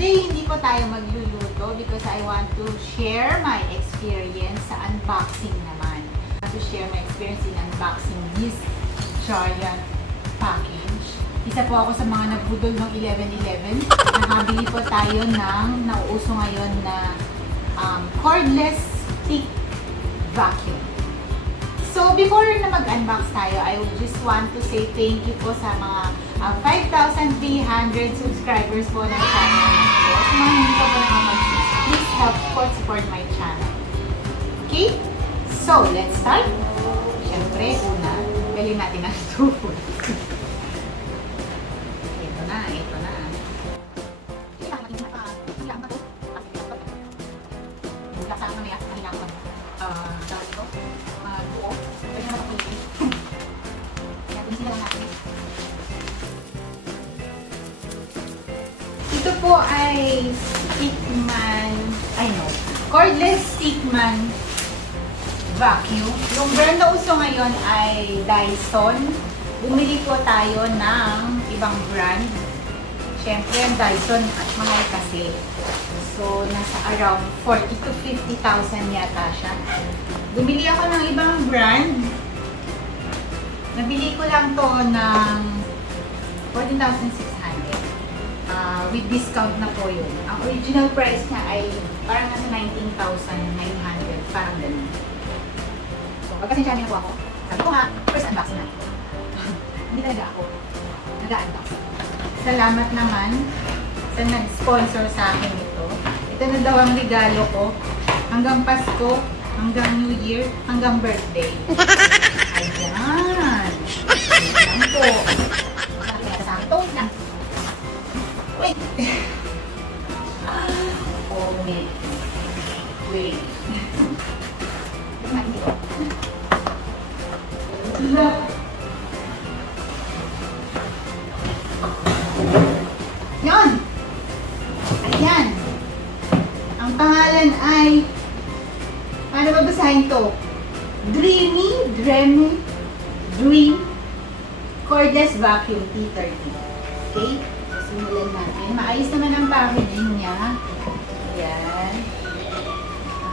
today hindi po tayo magluluto because I want to share my experience sa unboxing naman. I want to share my experience in unboxing this giant package. Isa po ako sa mga nagbudol ng 11-11. Nakabili po tayo ng nauuso ngayon na Cordless Stick Vacuum. So, before na mag-unbox tayo, I would just want to say thank you po sa mga 5,300 subscribers po ng channel ko. Sa mga hindi po nakapag-subscribe, please help support my channel. Okay? So, let's start. Siyempre, una, galing natin ang tubig. Ito na. Ito po ay Cordless Stick Vacuum. Yung brand na uso ngayon ay Dyson. Bumili po tayo ng ibang brand. Siyempre, ang Dyson at mahal kasi. So, nasa around 40 to 50,000 yata siya. Bumili ako ng ibang brand. Nabili ko lang to ng 14,600. With discount na po yun. Ang original price niya ay parang nasa 19,900. Parang ganun. So, pagkasensya niyo po ako. Sabi ko nga, first unboxing na. Hindi talaga ako nag-unbox. Salamat naman sa nag-sponsor sa akin ito. Ito na daw ang regalo ko. Hanggang Pasko, hanggang New Year, hanggang birthday. Ayan. Ayan po. Sakto lang. Wait. Oh, wait. Yan. Ayan. Ang pangalan ay, paano babasahin to? Dreame Cordless Vacuum T30. Okay? Simulan natin. Maayos naman ang packaging niya. Ayan.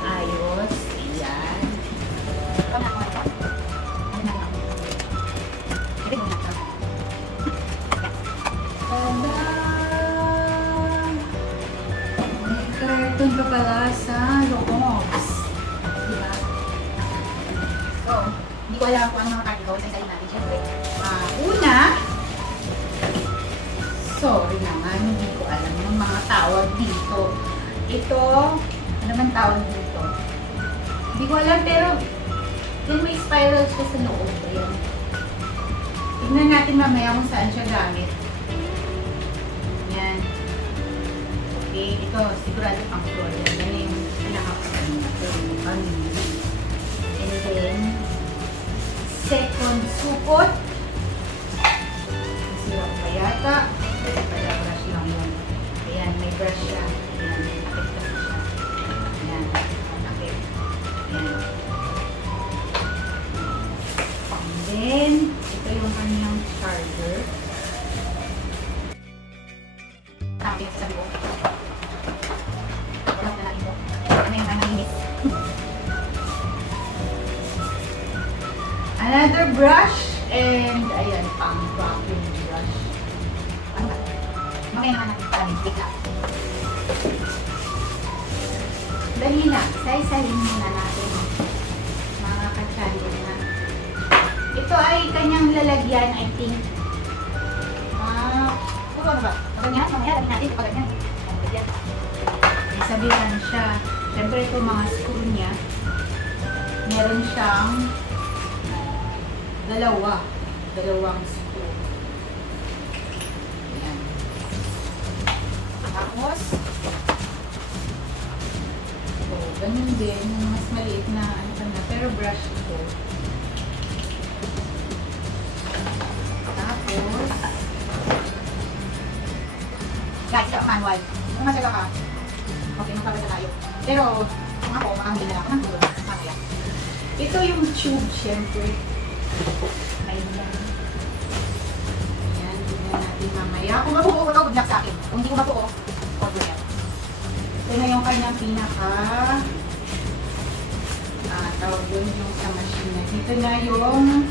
Maayos. Ayan. Tada! May karton pa pala sa loob. Diba? So, hindi ko alam kung ano mga karton. Sasayin natin syempre. Una, sorry naman, hindi ko alam yung mga tawag dito. Ito, ano naman tawag dito? Hindi ko alam, pero yun may spiral siya sa loob. Ayan. Tignan natin mamaya kung saan siya gamit. Yan. Okay, ito, sigurado pang floor. Yan yung pinaka-upsan natin. And then, second supot. Sirap pa yata. Pwede brush lang yun. Ayan, may brush siya. Ayan, nakit kasi siya. Ayan, nakit. Ayan. And then, ito yung kanyang charger. Tapos, sabi ko. Wala na lang ito. Ano yung nanginis? Another brush. And, ayan, pang vacuum brush. Ano ba? Mamaya naman natin paraming. Wait lang. Dali na. Say-sayin muna natin. Mga kachalo na. Ito ay kanyang lalagyan, I think. Puro ano ba? Ganyan? Mamaya natin natin. Pag ganyan. May sabihan siya. Siyempre ito mga screw niya. Meron siyang dalawang screw. Ayan. Tapos, so, ganun din, yung mas maliit na, pero brush ito. Tapos, guys, ito, manual. Kung masala ka, okay, magpapasa tayo. Pero, kung ako, makahuli na ako ng tulog. Mamaya. Ito yung tube, syempre. Ayan. Ayan, tignan natin mamaya. Kung mabuo ko, good luck sa akin. Kung hindi ko mabuo, Ito na yung kanyang pinaka tawag doon yung sa machine na. Dito na yung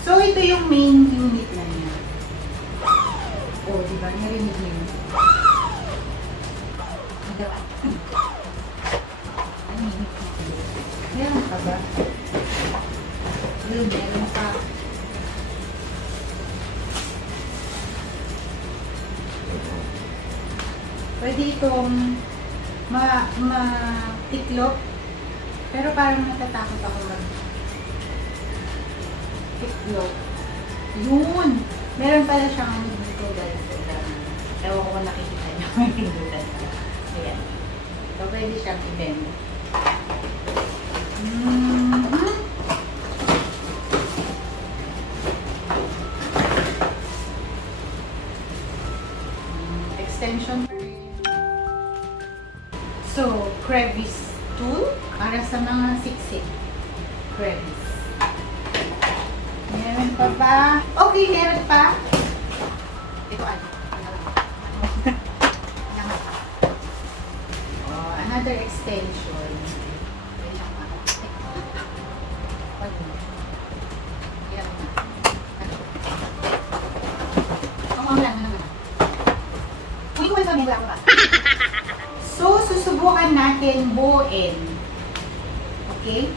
so ito yung main unit na niya. Oh, diba? Narinig niyo yun. Meron pa ba? Meron pa. Pwede itong matiklop. Pero parang natatakot ako mag-tiklop. Yun! Meron pala siyang dito guys. Ewan ko kung nakikita niyo. May pindutan pa. Ayan. So, pwede siyang i-bend. Extension. So, crevice tool para sa mga siksik. Crevice. Meron pa ba? Okay, meron pa. Ito ano? Oh, another extension. So, susubukan natin buuin. Okay?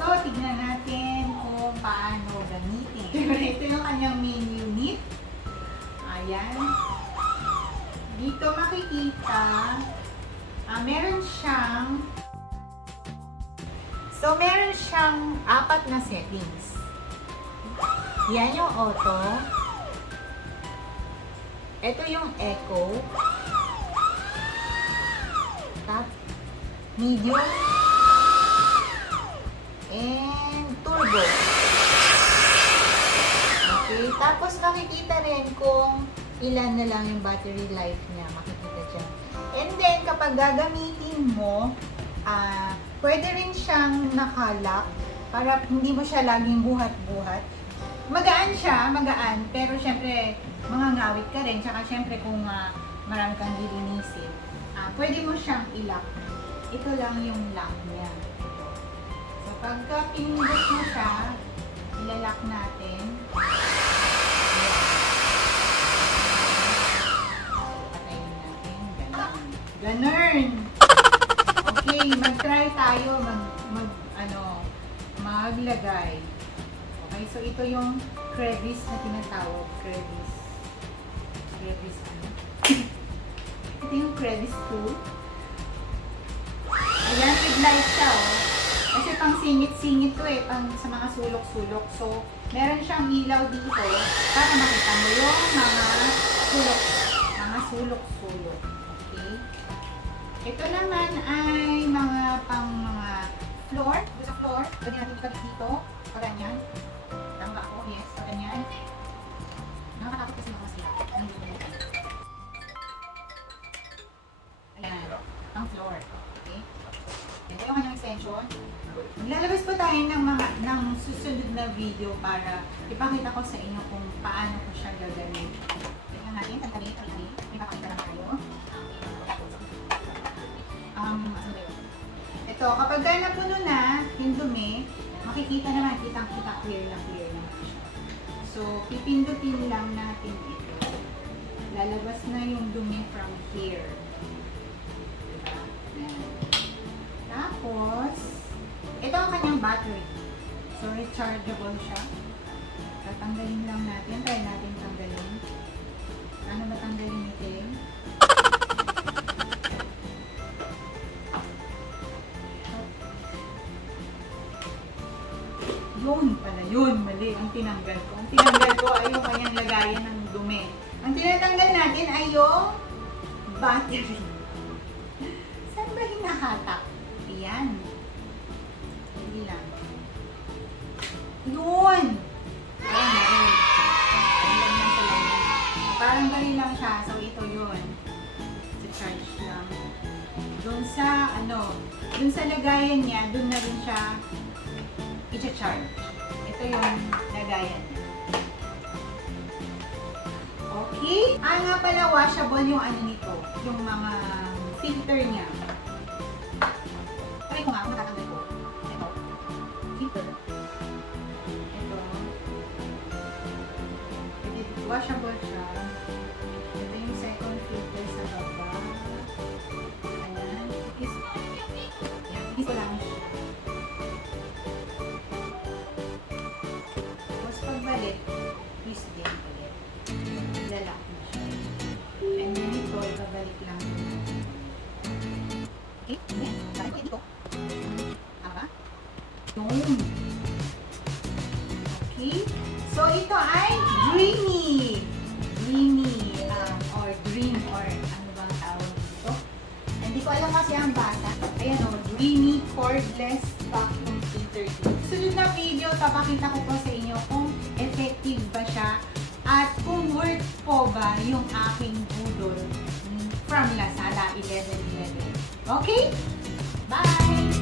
So, tignan natin kung paano gamitin. Ito yung kanyang main unit. Ayan. Dito makikita, meron siyang meron siyang 4 na settings. Yan yung auto. Ito yung echo. Top, medium, and turbo. Okay, tapos makikita rin kung ilan na lang yung battery life niya. Makikita dyan. And then, kapag gagamitin mo, pwede rin siyang nakalock para hindi mo siya laging buhat-buhat. Magaan siya, magaan, pero syempre, mangangawit ka rin. Tsaka syempre kung marami kang lilinisin, pwede mo siyang i-lock. Ito lang yung lock niya. So, pagka pinindot mo siya, ilalock natin. Patayin natin. Ganun. Okay, mag-try tayo maglagay. Okay, so ito yung crevice na tinatawag. Crevice ano? Ito yung crevice tool. Ayan, with light siya, oh. Kasi pang singit-singit to eh, pang sa mga sulok-sulok. So, meron siyang ilaw dito para makita mo yung mga sulok-sulok. Okay? Ito naman ay mga floor. Ito sa floor. Pwede natin ikabit dito. Paganyan. Tama ba ako? Yes, paganyan. Nakakatakot kasi makasira. Ayan. Ang floor. Okay? Ito yung kanyang extension. Lalabas po tayo ng susunod na video para ipakita ko sa inyo kung paano ko siya gagamit. Tingnan natin, tanggalin. Ipakita na tayo. Ano ba yun? Ito, kapag napuno na yung dumi, makikita naman, kitang-kita clear na siya. So, pipindutin lang natin ito. Lalabas na yung dumi from here. Diba? Tapos, ito ang kanyang battery. So, rechargeable siya. Tatanggalin lang natin. Try natin tanggalin. Paano ba tanggalin ito? Yun pala yun. Mali. Ang tinanggal ko. Ang tinanggal ko ay yung kanyang lagayan ng dumi. Ang tinatanggal natin ay yung battery. Saan ba hinahatak? Ayan. Hindi lang. Yun! Parang bari lang siya. So, ito yun. Charge lang. Doon sa lagayan niya, doon na rin siya i-charge. Ito yung lagayan niya. Nga pala, washable yung ano nito, yung mga filter niya. Try ko nga, matatanggal ko. Ito. Filter. Ito. Washable siya. Ito yung second filter sa baba. Ayan. Yan, ko lang siya. Tapos pagbalik, twist din ulit. Lalak mo siya. And then ito, ibabalik lang. Okay? Ayan. Sabi ko ito. Tama? Yun. Okay? So, ito ay Dreame or ano bang tawag dito. Hindi ko alam kasi ang bata. Ayan o, Dreame Cordless Vacuum T30. Sunod na video, papakita ko po sa inyo kung effective ba siya at kung worth po ba yung aking budol from Lazada 1111. Okay? Bye!